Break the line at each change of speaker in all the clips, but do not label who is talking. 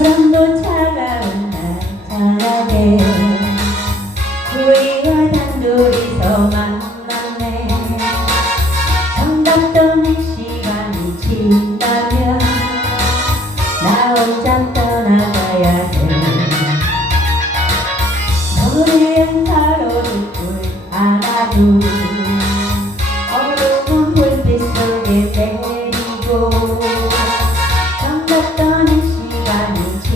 바람도 차가운 나타나게 우리와 단둘이서 만났네. 정답던 시간이 지나면 나 혼자 떠나가야 해 너의 가로등불 하나둘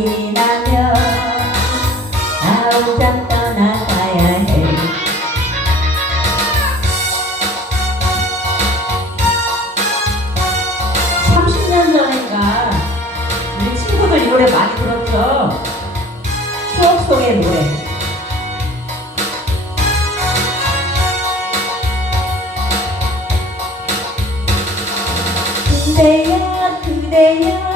지나면 나 혼자 떠나가야 해. 30년 전인가 우리 친구들 이 노래 많이 들었죠? 추억 속의 노래. 그대여 그대여